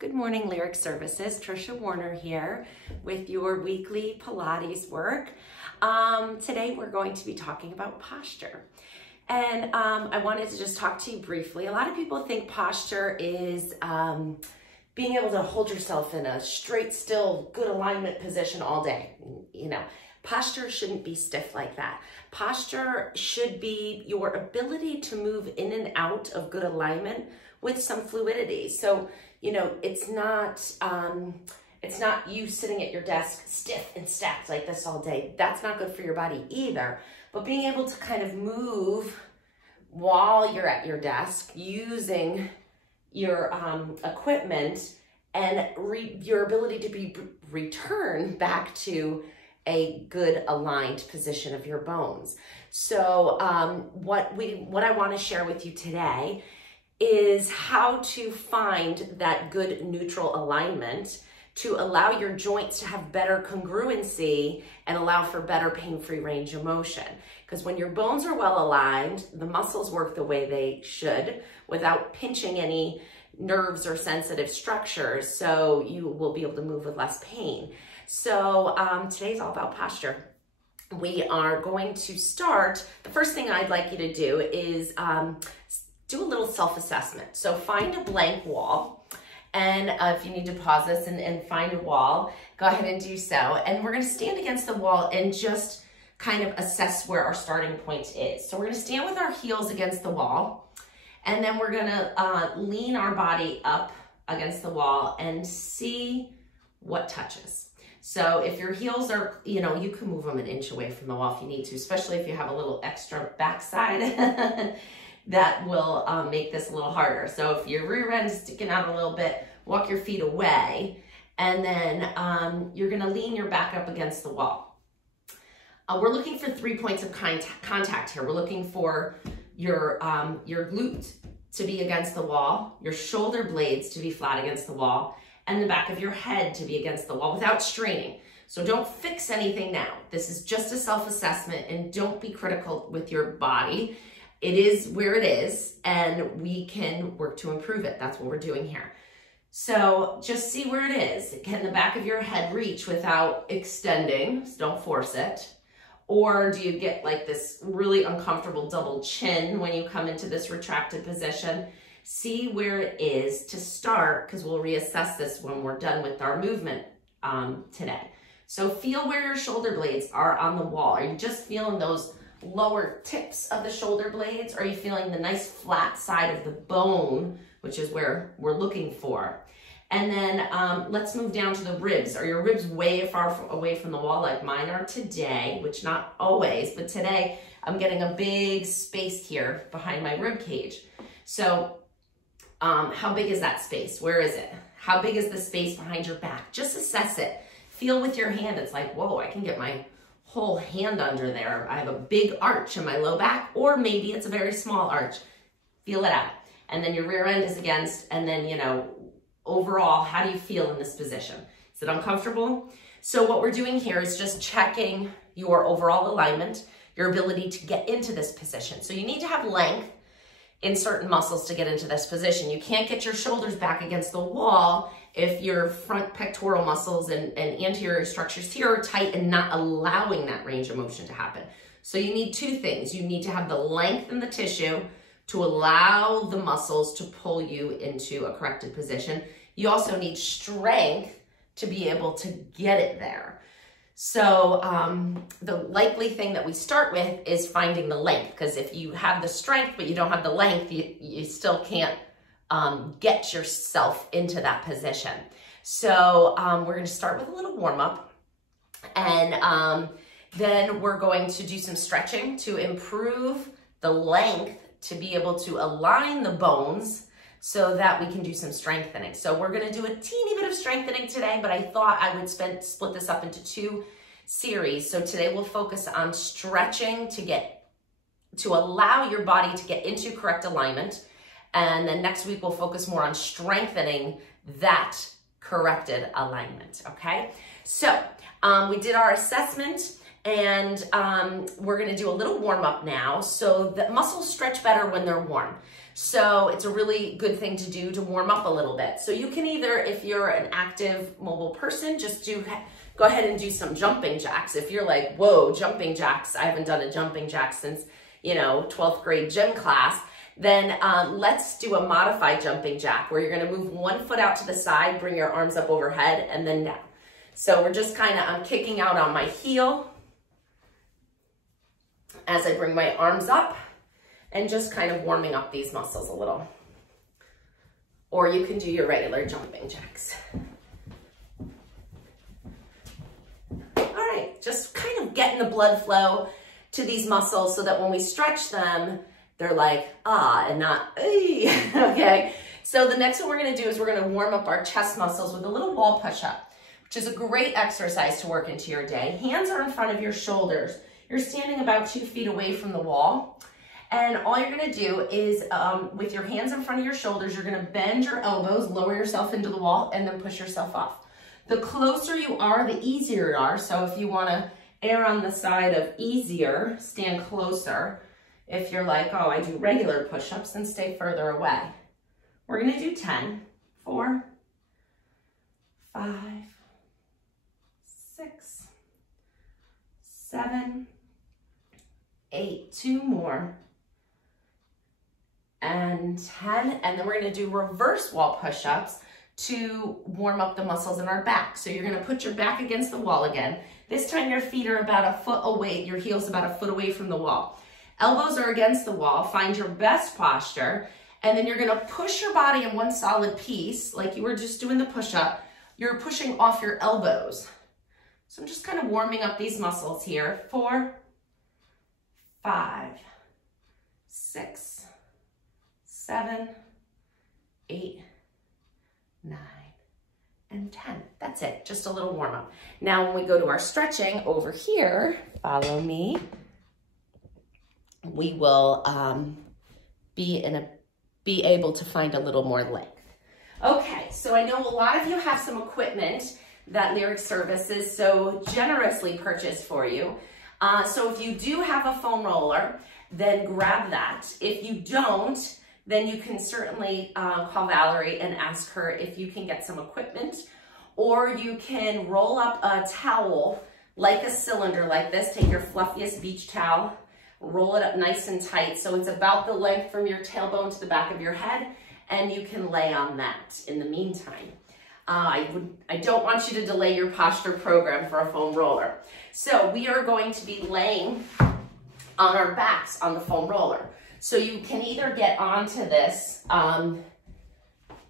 Good morning, Lyric Services. Trisha Warner here with your weekly Pilates work. Today we're going to be talking about posture. And I wanted to just talk to you briefly. A lot of people think posture is being able to hold yourself in a straight, still, good alignment position all day. You know, posture shouldn't be stiff like that. Posture should be your ability to move in and out of good alignment with some fluidity. So, you know, it's not you sitting at your desk stiff and stacked like this all day. That's not good for your body either. But being able to kind of move while you're at your desk using your equipment and your ability to return back to a good aligned position of your bones. So what I want to share with you today is how to find that good neutral alignment to allow your joints to have better congruency and allow for better pain-free range of motion. Because when your bones are well aligned, the muscles work the way they should without pinching any nerves or sensitive structures, so you will be able to move with less pain. So today's all about posture. We are going to start, the first thing I'd like you to do is do a little self-assessment. So find a blank wall, and if you need to pause this and find a wall, go ahead and do so. And we're gonna stand against the wall and just kind of assess where our starting point is. So we're gonna stand with our heels against the wall, and then we're gonna lean our body up against the wall and see what touches. So if your heels are, you know, you can move them an inch away from the wall if you need to, especially if you have a little extra backside. That will make this a little harder. So if your rear end is sticking out a little bit, walk your feet away, and then you're gonna lean your back up against the wall. We're looking for 3 points of contact here. We're looking for your glute to be against the wall, your shoulder blades to be flat against the wall, and the back of your head to be against the wall without straining. So don't fix anything now. This is just a self-assessment, and don't be critical with your body. It is where it is, and we can work to improve it. That's what we're doing here. So just see where it is. Can the back of your head reach without extending? So don't force it. Or do you get like this really uncomfortable double chin when you come into this retracted position? See where it is to start, because we'll reassess this when we're done with our movement today. So feel where your shoulder blades are on the wall. Are you just feeling those lower tips of the shoulder blades? Or are you feeling the nice flat side of the bone, which is where we're looking for? And then let's move down to the ribs. Are your ribs way far away from the wall like mine are today, which not always, but today I'm getting a big space here behind my rib cage. So how big is that space? Where is it? How big is the space behind your back? Just assess it. Feel with your hand. It's like, whoa, I can get my whole hand under there. I have a big arch in my low back, or maybe it's a very small arch. Feel it out. And then your rear end is against, and then, you know, overall, how do you feel in this position? Is it uncomfortable? So what we're doing here is just checking your overall alignment, your ability to get into this position. So you need to have length in certain muscles to get into this position. You can't get your shoulders back against the wall if your front pectoral muscles and anterior structures here are tight and not allowing that range of motion to happen. So you need two things. You need to have the length in the tissue to allow the muscles to pull you into a corrected position. You also need strength to be able to get it there. So the likely thing that we start with is finding the length, because if you have the strength but you don't have the length, you still can't get yourself into that position. So we're going to start with a little warm-up, and then we're going to do some stretching to improve the length to be able to align the bones so that we can do some strengthening. So we're going to do a teeny bit of strengthening today, but I thought I would split this up into 2 series. So today we'll focus on stretching to allow your body to get into correct alignment. And then next week, we'll focus more on strengthening that corrected alignment, okay? So we did our assessment, and we're gonna do a little warm up now so that muscles stretch better when they're warm. So it's a really good thing to do to warm up a little bit. So you can either, if you're an active mobile person, just go ahead and do some jumping jacks. If you're like, whoa, jumping jacks, I haven't done a jumping jack since, 12th grade gym class, then let's do a modified jumping jack where you're gonna move one foot out to the side, bring your arms up overhead, and then down. So we're just I'm kicking out on my heel as I bring my arms up and just kind of warming up these muscles a little. Or you can do your regular jumping jacks. All right, just kind of getting the blood flow to these muscles so that when we stretch them, they're like, ah, and not, okay? So the next one we're gonna do is we're gonna warm up our chest muscles with a little wall push-up, which is a great exercise to work into your day. Hands are in front of your shoulders. You're standing about 2 feet away from the wall. And all you're gonna do is, with your hands in front of your shoulders, you're gonna bend your elbows, lower yourself into the wall, and then push yourself off. The closer you are, the easier you are. So if you wanna err on the side of easier, stand closer. If you're like, oh, I do regular push-ups, then stay further away. We're gonna do 10, 4, 5, 6, 7, 8, 2 more, and 10, and then we're gonna do reverse wall push-ups to warm up the muscles in our back. So you're gonna put your back against the wall again. This time your feet are about a foot away, your heel's about a foot away from the wall. Elbows are against the wall, find your best posture, and then you're gonna push your body in one solid piece, like you were just doing the push-up. You're pushing off your elbows. So I'm just kind of warming up these muscles here. 4, 5, 6, 7, 8, 9, and 10. That's it, just a little warm up. Now when we go to our stretching over here, follow me, we will be able to find a little more length. Okay, so I know a lot of you have some equipment that Lyric Services so generously purchased for you. So if you do have a foam roller, then grab that. If you don't, then you can certainly call Valerie and ask her if you can get some equipment, or you can roll up a towel like a cylinder like this. Take your fluffiest beach towel, roll it up nice and tight so it's about the length from your tailbone to the back of your head, and you can lay on that in the meantime. I don't want you to delay your posture program for a foam roller. So we are going to be laying on our backs on the foam roller. So you can either get onto this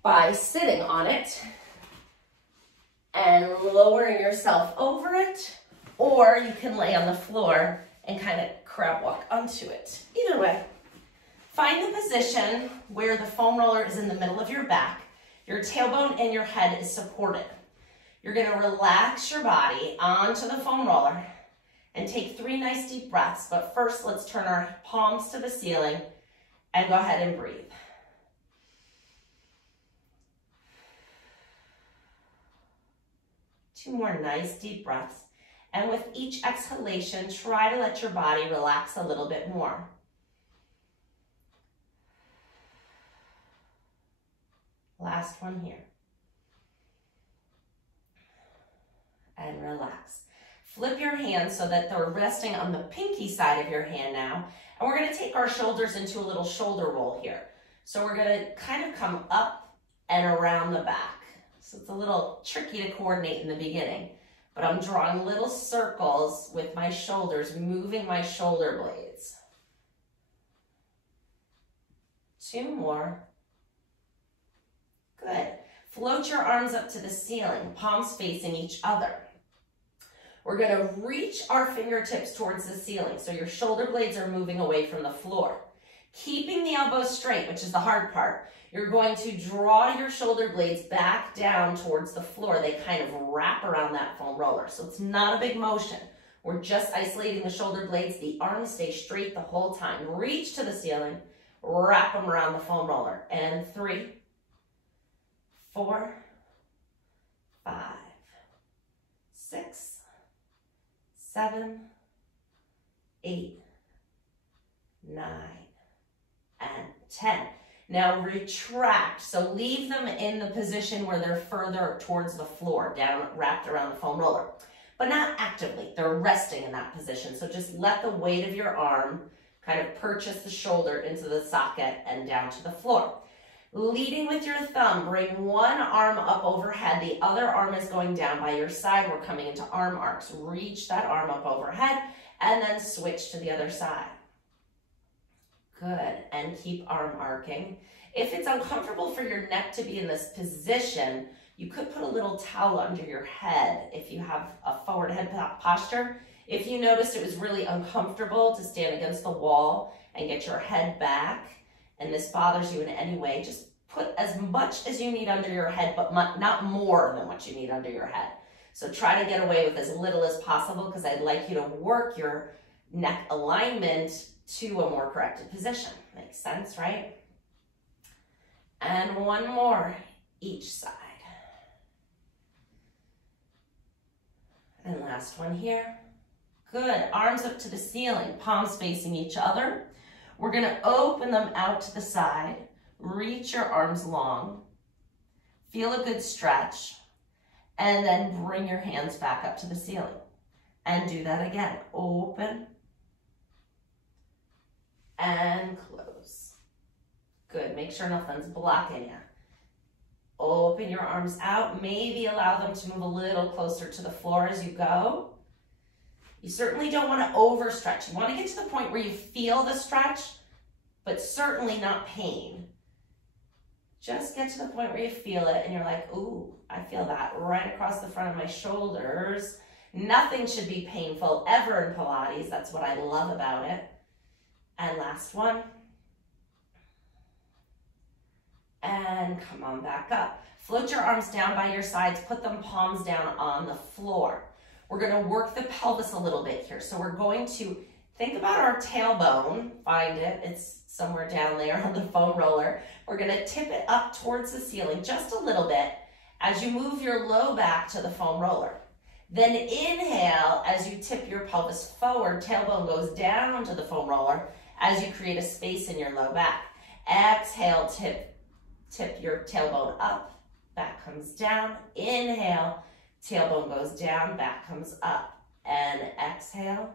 by sitting on it and lowering yourself over it, or you can lay on the floor and kind of crab walk onto it. Either way, find the position where the foam roller is in the middle of your back, your tailbone and your head is supported. You're gonna relax your body onto the foam roller and take 3 nice deep breaths, but first let's turn our palms to the ceiling and go ahead and breathe. Two more nice deep breaths. And with each exhalation, try to let your body relax a little bit more. Last one here. And relax. Flip your hands so that they're resting on the pinky side of your hand now. And we're gonna take our shoulders into a little shoulder roll here. So we're gonna kind of come up and around the back. So it's a little tricky to coordinate in the beginning, but I'm drawing little circles with my shoulders, moving my shoulder blades. 2 more. Good. Float your arms up to the ceiling, palms facing each other. We're gonna reach our fingertips towards the ceiling, so your shoulder blades are moving away from the floor. Keeping the elbows straight, which is the hard part, you're going to draw your shoulder blades back down towards the floor. They kind of wrap around that foam roller, so it's not a big motion. We're just isolating the shoulder blades. The arms stay straight the whole time. Reach to the ceiling, wrap them around the foam roller. And 3, 4, 5, 6, 7, 8, 9, and 10. Now retract, so leave them in the position where they're further towards the floor, down, wrapped around the foam roller, but not actively. They're resting in that position. So just let the weight of your arm kind of purchase the shoulder into the socket and down to the floor. Leading with your thumb, bring one arm up overhead. The other arm is going down by your side. We're coming into arm arcs. Reach that arm up overhead and then switch to the other side. Good, and keep arm arcing. If it's uncomfortable for your neck to be in this position, you could put a little towel under your head if you have a forward head posture. If you noticed it was really uncomfortable to stand against the wall and get your head back, and this bothers you in any way, just put as much as you need under your head, but not more than what you need under your head. So try to get away with as little as possible, because I'd like you to work your neck alignment to a more corrected position. Makes sense, right? And one more each side. And last one here. Good, arms up to the ceiling, palms facing each other. We're gonna open them out to the side, reach your arms long, feel a good stretch, and then bring your hands back up to the ceiling. And do that again, open, and close. Good, make sure nothing's blocking you. Open your arms out, maybe allow them to move a little closer to the floor as you go. You certainly don't want to overstretch. You want to get to the point where you feel the stretch, but certainly not pain. Just get to the point where you feel it and you're like, ooh, I feel that right across the front of my shoulders. Nothing should be painful ever in Pilates. That's what I love about it. And last one. And come on back up. Float your arms down by your sides. Put them palms down on the floor. We're going to work the pelvis a little bit here. So we're going to think about our tailbone. Find it. It's somewhere down there on the foam roller. We're going to tip it up towards the ceiling just a little bit as you move your low back to the foam roller. Then inhale as you tip your pelvis forward. Tailbone goes down to the foam roller as you create a space in your low back. Exhale, tip your tailbone up. Back comes down. Inhale. Tailbone goes down, back comes up. And exhale,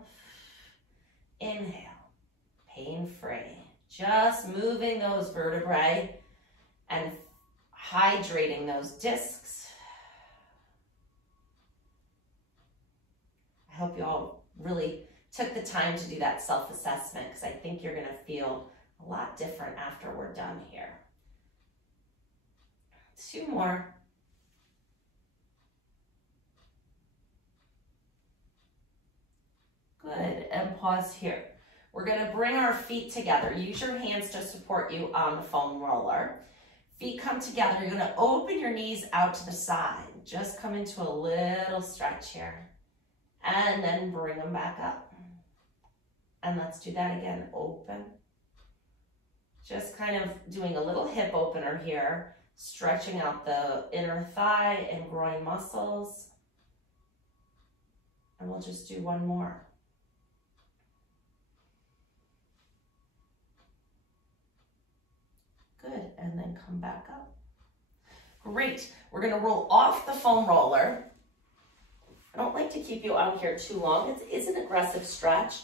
inhale, pain-free. Just moving those vertebrae and hydrating those discs. I hope you all really took the time to do that self-assessment, because I think you're going to feel a lot different after we're done here. 2 more. Good, and pause here. We're gonna bring our feet together. Use your hands to support you on the foam roller. Feet come together. You're gonna open your knees out to the side. Just come into a little stretch here. And then bring them back up. And let's do that again, open. Just kind of doing a little hip opener here, stretching out the inner thigh and groin muscles. And we'll just do one more. Good, and then come back up. Great, we're gonna roll off the foam roller. I don't like to keep you out here too long. It is an aggressive stretch.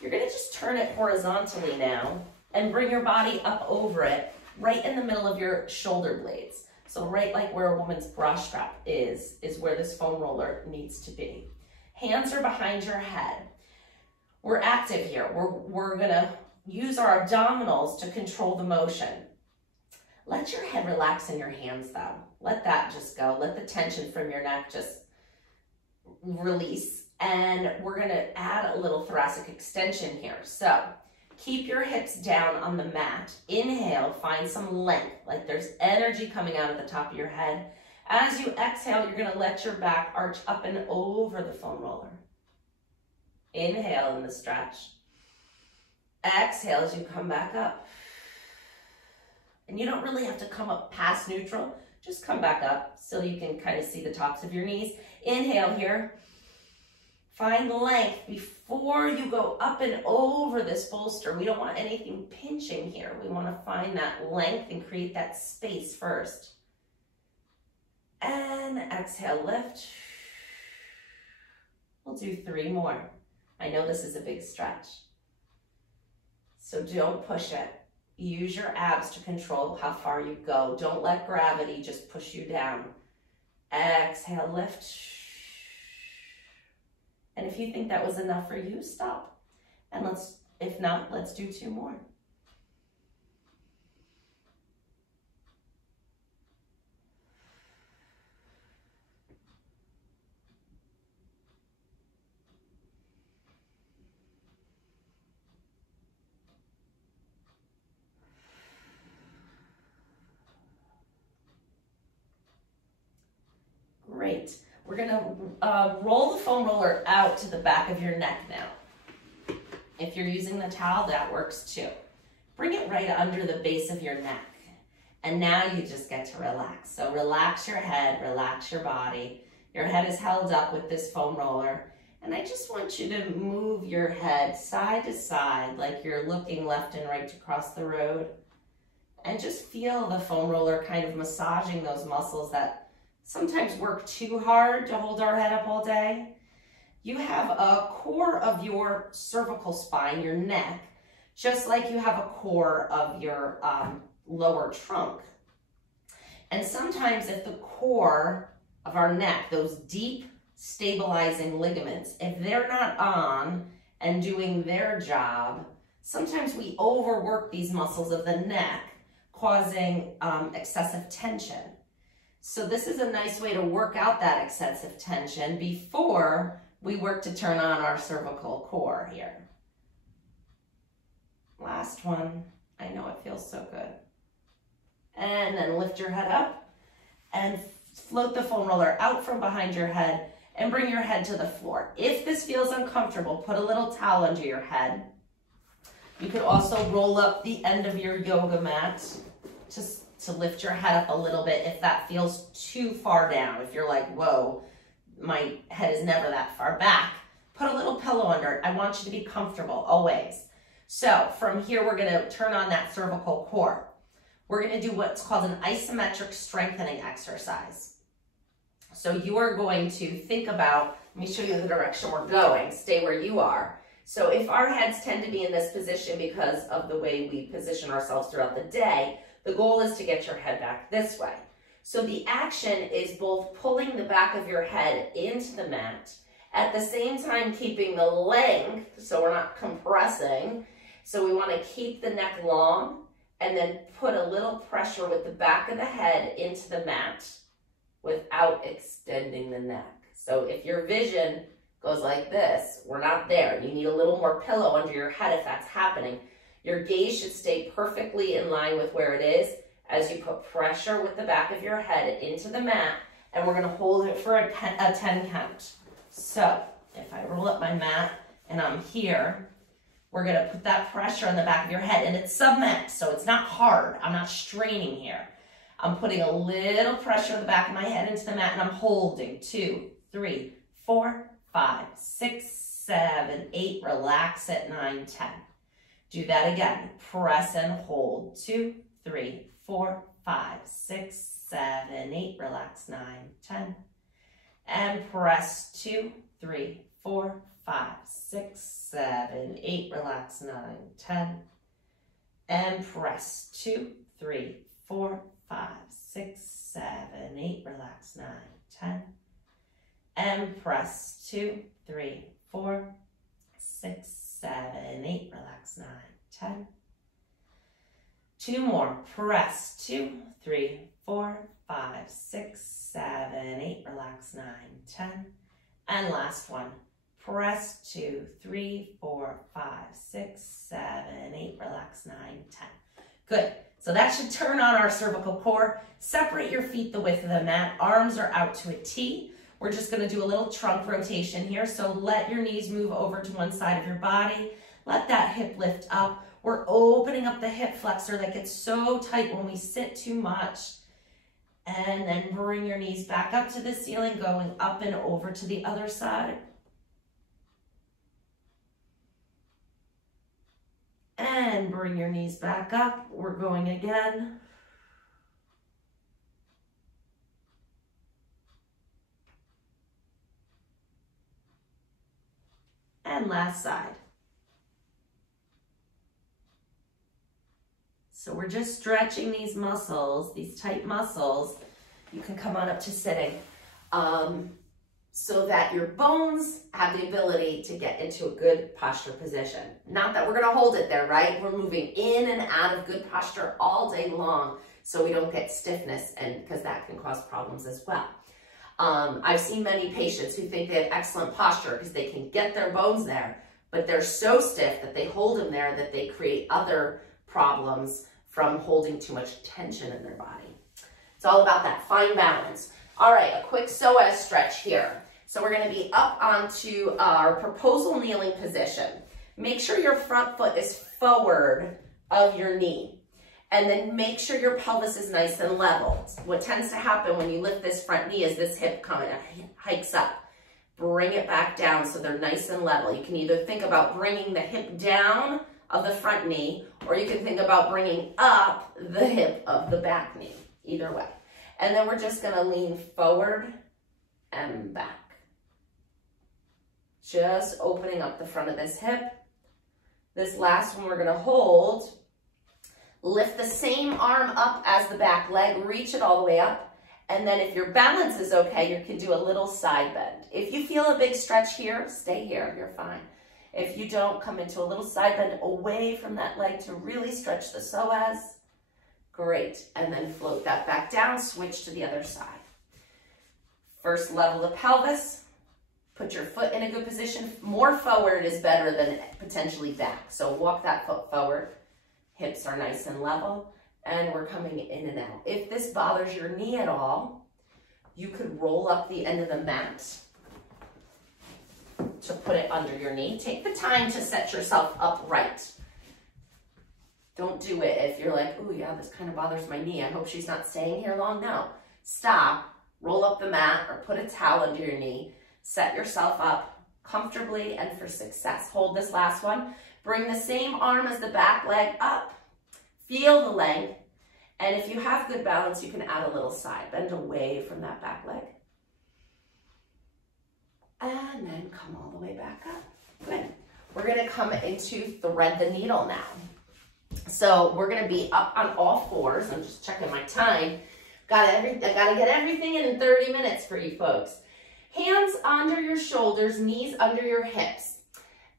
You're gonna just turn it horizontally now and bring your body up over it, right in the middle of your shoulder blades. So right like where a woman's bra strap is where this foam roller needs to be. Hands are behind your head. We're active here. We're gonna use our abdominals to control the motion. Let your head relax in your hands though. Let that just go. Let the tension from your neck just release. And we're gonna add a little thoracic extension here. So keep your hips down on the mat. Inhale, find some length, like there's energy coming out of the top of your head. As you exhale, you're gonna let your back arch up and over the foam roller. Inhale in the stretch. Exhale as you come back up. And you don't really have to come up past neutral. Just come back up so you can kind of see the tops of your knees. Inhale here. Find length before you go up and over this bolster. We don't want anything pinching here. We want to find that length and create that space first. And exhale, lift. We'll do 3 more. I know this is a big stretch, so don't push it. Use your abs to control how far you go. Don't let gravity just push you down. Exhale, lift. And if you think that was enough for you, stop. And if not, let's do 2 more. Great. We're gonna roll the foam roller out to the back of your neck now. If you're using the towel, that works too. Bring it right under the base of your neck. And now you just get to relax. So relax your head, relax your body. Your head is held up with this foam roller. And I just want you to move your head side to side like you're looking left and right to cross the road. And just feel the foam roller kind of massaging those muscles that sometimes work too hard to hold our head up all day. You have a core of your cervical spine, your neck, just like you have a core of your lower trunk. And sometimes if the core of our neck, those deep stabilizing ligaments, if they're not on and doing their job, sometimes we overwork these muscles of the neck, causing excessive tension. So this is a nice way to work out that excessive tension before we work to turn on our cervical core here. Last one. I know it feels so good. And then lift your head up and float the foam roller out from behind your head and bring your head to the floor. If this feels uncomfortable, put a little towel under your head. You could also roll up the end of your yoga mat to lift your head up a little bit if that feels too far down. If you're like, whoa, my head is never that far back, put a little pillow under it. I want you to be comfortable always. So from here, we're gonna turn on that cervical core. We're gonna do what's called an isometric strengthening exercise. So you are going to think about, let me show you the direction we're going, stay where you are. So if our heads tend to be in this position because of the way we position ourselves throughout the day, the goal is to get your head back this way. So the action is both pulling the back of your head into the mat, at the same time keeping the length, so we're not compressing. So we want to keep the neck long and then put a little pressure with the back of the head into the mat without extending the neck. So if your vision goes like this, we're not there. You need a little more pillow under your head if that's happening. Your gaze should stay perfectly in line with where it is as you put pressure with the back of your head into the mat, and we're going to hold it for a 10 count. So if I roll up my mat and I'm here, we're going to put that pressure on the back of your head, and it's submax, so it's not hard. I'm not straining here. I'm putting a little pressure on the back of my head into the mat, and I'm holding 2, 3, 4, 5, 6, 7, 8. Relax at 9, 10. Do that again. Press and hold. 2, 3, 4, 5, 6, 7, 8. Relax 9, 10. And press 2, 3, 4, 5, 6, 7, 8. Relax 9, 10. And press 2, 3, 4, 5, 6, 7, 8. Relax 9, 10. And press 2, 3, 4, 6, 7, 8. Relax 9, 10. 2 more. Press 2, 3, 4, 5, 6, 7, 8. Relax 9, 10. And last one. Press 2, 3, 4, 5, 6, 7, 8. Relax 9, 10. Good. So that should turn on our cervical core. Separate your feet the width of the mat. Arms are out to a T. We're just going to do a little trunk rotation here. So let your knees move over to one side of your body. Let that hip lift up. We're opening up the hip flexor that gets so tight when we sit too much. And then bring your knees back up to the ceiling, going up and over to the other side. Bring your knees back up. We're going again. And last side. So we're just stretching these muscles, these tight muscles. You can come on up to sitting so that your bones have the ability to get into a good posture position. Not that we're gonna hold it there, right? We're moving in and out of good posture all day long so we don't get stiffness, and because that can cause problems as well. I've seen many patients who think they have excellent posture because they can get their bones there, but they're so stiff that they hold them there that they create other problems from holding too much tension in their body. It's all about that fine balance. All right, a quick psoas stretch here. So we're gonna be up onto our proposal kneeling position. Make sure your front foot is forward of your knee. And then make sure your pelvis is nice and level. What tends to happen when you lift this front knee is this hip kind of hikes up. Bring it back down so they're nice and level. You can either think about bringing the hip down of the front knee, or you can think about bringing up the hip of the back knee, either way. And then we're just gonna lean forward and back. Just opening up the front of this hip. This last one we're gonna hold. Lift the same arm up as the back leg, reach it all the way up. And then if your balance is okay, you can do a little side bend. If you feel a big stretch here, stay here, you're fine. If you don't, come into a little side bend away from that leg to really stretch the psoas. Great, and then float that back down, switch to the other side. First, level the pelvis. Put your foot in a good position. More forward is better than potentially back. So walk that foot forward. Hips are nice and level, and we're coming in and out. If this bothers your knee at all, you could roll up the end of the mat to put it under your knee. Take the time to set yourself upright. Don't do it if you're like, oh yeah, this kind of bothers my knee. I hope she's not staying here long. No, stop, roll up the mat or put a towel under your knee. Set yourself up comfortably and for success. Hold this last one. Bring the same arm as the back leg up. Feel the length. And if you have good balance, you can add a little side bend away from that back leg. And then come all the way back up. Good. We're gonna come into thread the needle now. So we're gonna be up on all fours. I'm just checking my time. I gotta get everything in 30 minutes for you folks. Hands under your shoulders, knees under your hips.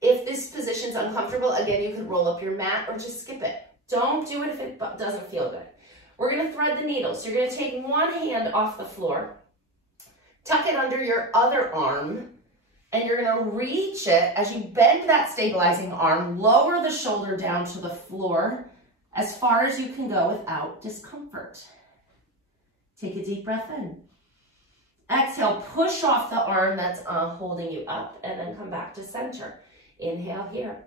If this position's uncomfortable, again, you could roll up your mat or just skip it. Don't do it if it doesn't feel good. We're gonna thread the needle. So you're gonna take one hand off the floor, tuck it under your other arm, and you're gonna reach it as you bend that stabilizing arm, lower the shoulder down to the floor as far as you can go without discomfort. Take a deep breath in. Exhale, push off the arm that's holding you up, and then come back to center. Inhale here.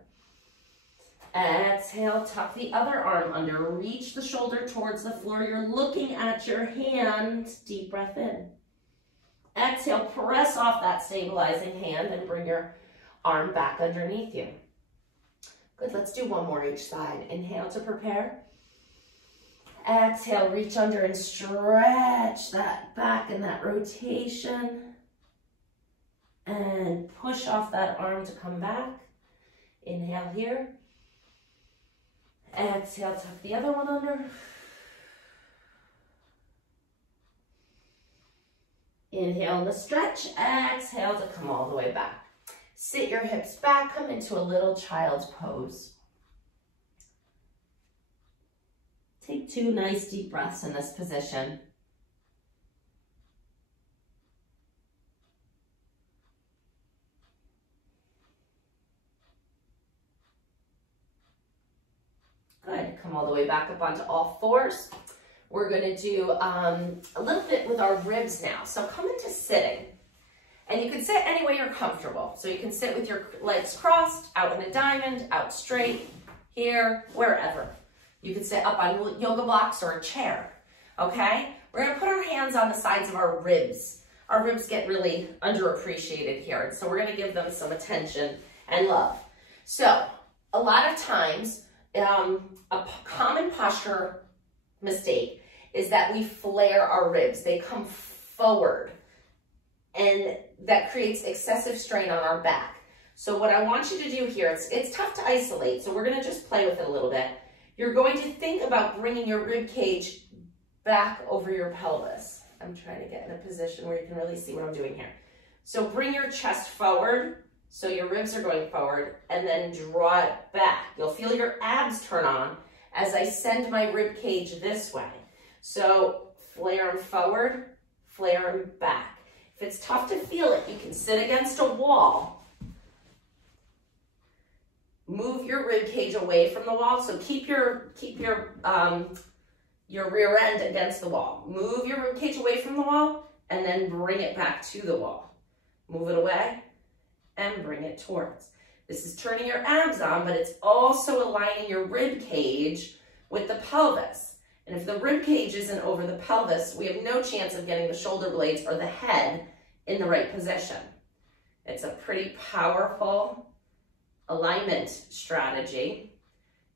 Exhale, tuck the other arm under. Reach the shoulder towards the floor. You're looking at your hand. Deep breath in. Exhale, press off that stabilizing hand and bring your arm back underneath you. Good, let's do one more each side. Inhale to prepare. Exhale, reach under and stretch that back and that rotation. And push off that arm to come back. Inhale here. Exhale, tuck the other one under. Inhale to stretch. Exhale to come all the way back. Sit your hips back, come into a little child's pose. Take 2 nice deep breaths in this position. Good, come all the way back up onto all fours. We're gonna do a little bit with our ribs now. So come into sitting. And you can sit any way you're comfortable. So you can sit with your legs crossed, out in a diamond, out straight, here, wherever. You can sit up on yoga blocks or a chair, okay? We're gonna put our hands on the sides of our ribs. Our ribs get really underappreciated here, so we're gonna give them some attention and love. So, a lot of times, a common posture mistake is that we flare our ribs. They come forward, and that creates excessive strain on our back. So what I want you to do here, it's tough to isolate, so we're gonna just play with it a little bit. You're going to think about bringing your rib cage back over your pelvis. I'm trying to get in a position where you can really see what I'm doing here. So bring your chest forward, so your ribs are going forward, and then draw it back. You'll feel your abs turn on as I send my rib cage this way. So flare them forward, flare them back. If it's tough to feel it, you can sit against a wall. Move your rib cage away from the wall. So keep your rear end against the wall. Move your rib cage away from the wall and then bring it back to the wall. Move it away and bring it towards. This is turning your abs on, but it's also aligning your rib cage with the pelvis. And if the rib cage isn't over the pelvis, we have no chance of getting the shoulder blades or the head in the right position. It's a pretty powerful alignment strategy.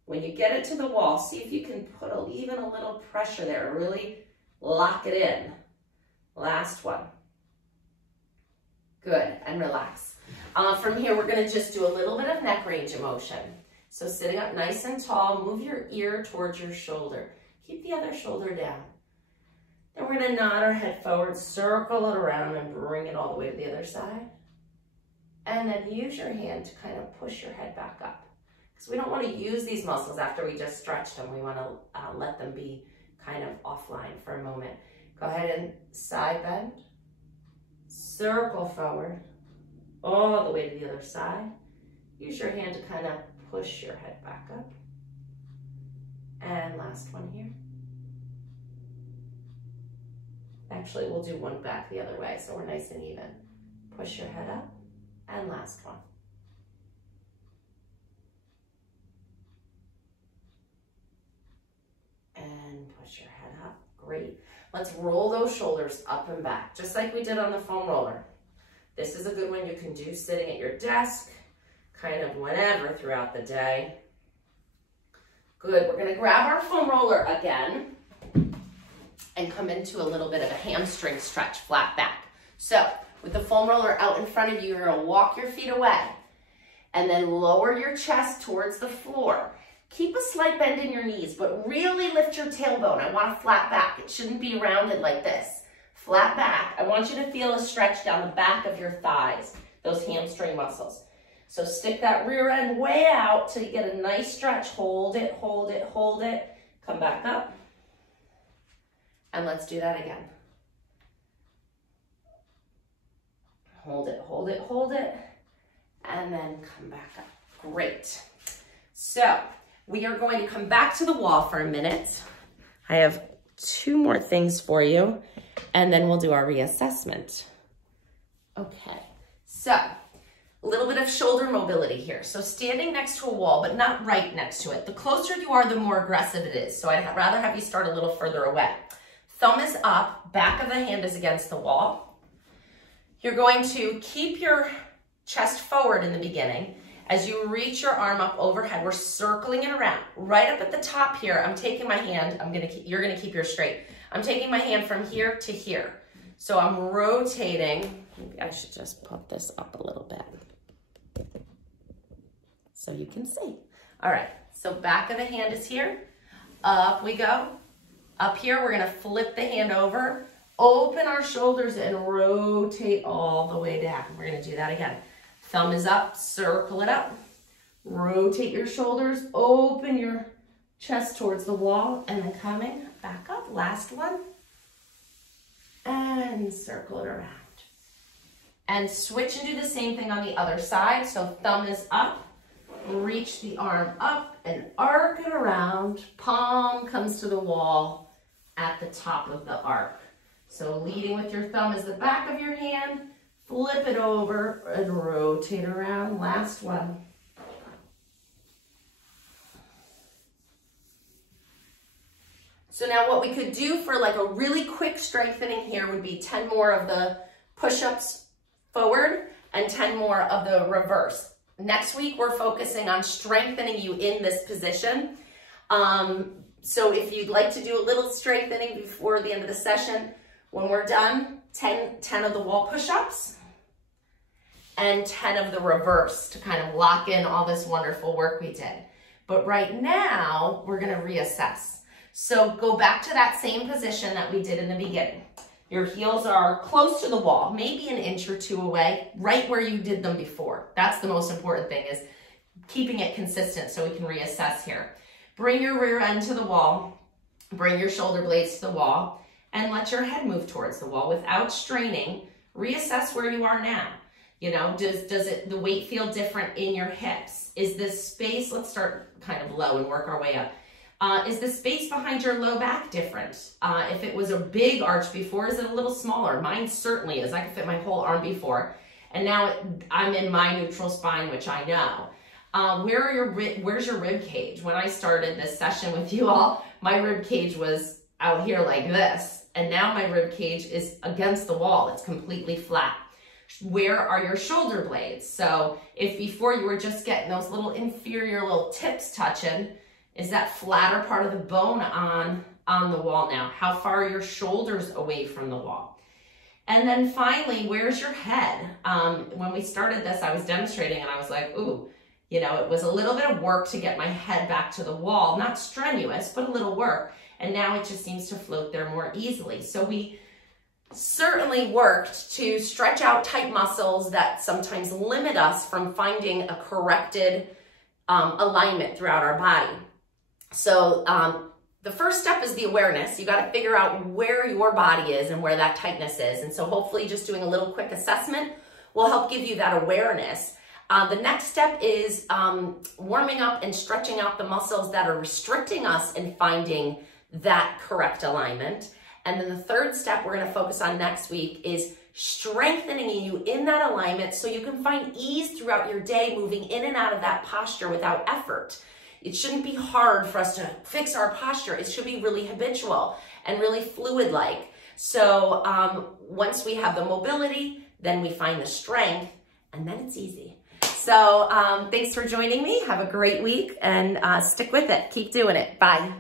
When you get it to the wall, see if you can put even a little pressure there, really lock it in. Last one. Good, and relax. From here, we're gonna just do a little bit of neck range of motion. So sitting up nice and tall, move your ear towards your shoulder. Keep the other shoulder down. Then we're gonna nod our head forward, circle it around, and bring it all the way to the other side. And then use your hand to kind of push your head back up. Because we don't want to use these muscles after we just stretched them. We want to let them be kind of offline for a moment. Go ahead and side bend, circle forward, all the way to the other side. Use your hand to kind of push your head back up. And last one here. Actually, we'll do one back the other way so we're nice and even. Push your head up. And last one. And push your head up. Great. Let's roll those shoulders up and back, just like we did on the foam roller. This is a good one you can do sitting at your desk, kind of whenever throughout the day. Good. We're going to grab our foam roller again and come into a little bit of a hamstring stretch, flat back. So, with the foam roller out in front of you, you're gonna walk your feet away and then lower your chest towards the floor. Keep a slight bend in your knees, but really lift your tailbone. I want a flat back. It shouldn't be rounded like this. Flat back. I want you to feel a stretch down the back of your thighs, those hamstring muscles. So stick that rear end way out till you get a nice stretch. Hold it, hold it, hold it. Come back up. And let's do that again. Hold it, hold it, hold it, and then come back up. Great. So we are going to come back to the wall for a minute. I have 2 more things for you, and then we'll do our reassessment. Okay, so a little bit of shoulder mobility here. So standing next to a wall, but not right next to it. The closer you are, the more aggressive it is. So I'd rather have you start a little further away. Thumb is up, back of the hand is against the wall. You're going to keep your chest forward in the beginning. As you reach your arm up overhead, we're circling it around. Right up at the top here, I'm taking my hand, you're gonna keep yours straight. I'm taking my hand from here to here. So I'm rotating. Maybe I should just put this up a little bit so you can see. All right, so back of the hand is here. Up we go. Up here, we're gonna flip the hand over. Open our shoulders and rotate all the way down. We're gonna do that again. Thumb is up, circle it up. Rotate your shoulders, open your chest towards the wall, and then coming back up. Last one. And circle it around. And switch and do the same thing on the other side. So thumb is up, reach the arm up and arc it around. Palm comes to the wall at the top of the arc. So leading with your thumb is the back of your hand, flip it over and rotate around. Last one. So now what we could do for like a really quick strengthening here would be 10 more of the push-ups forward and 10 more of the reverse. Next week, we're focusing on strengthening you in this position. So if you'd like to do a little strengthening before the end of the session, when we're done, 10 of the wall push-ups and 10 of the reverse to kind of lock in all this wonderful work we did. But right now, we're gonna reassess. So go back to that same position that we did in the beginning. Your heels are close to the wall, maybe an inch or two away, right where you did them before. That's the most important thing, is keeping it consistent so we can reassess here. Bring your rear end to the wall, bring your shoulder blades to the wall, and let your head move towards the wall without straining. Reassess where you are now. You know, does the weight feel different in your hips? Is this space, let's start kind of low and work our way up. Is the space behind your low back different? If it was a big arch before, is it a little smaller? Mine certainly is. I could fit my whole arm before. And now I'm in my neutral spine, which I know. Where's your rib cage? When I started this session with you all, my rib cage was out here like this. And now my rib cage is against the wall. It's completely flat. Where are your shoulder blades? So if before you were just getting those little inferior little tips touching, is that flatter part of the bone on the wall now? How far are your shoulders away from the wall? And then finally, where's your head? When we started this, I was demonstrating and I was like, ooh, you know, it was a little bit of work to get my head back to the wall, not strenuous, but a little work. And now it just seems to float there more easily. So we certainly worked to stretch out tight muscles that sometimes limit us from finding a corrected alignment throughout our body. So the first step is the awareness. You got to figure out where your body is and where that tightness is. And so hopefully just doing a little quick assessment will help give you that awareness. The next step is warming up and stretching out the muscles that are restricting us in finding that correct alignment. And then the third step we're going to focus on next week is strengthening you in that alignment so you can find ease throughout your day, moving in and out of that posture without effort. It shouldn't be hard for us to fix our posture. It should be really habitual and really fluid-like. So once we have the mobility, then we find the strength, and then it's easy. So thanks for joining me. Have a great week and stick with it. Keep doing it. Bye.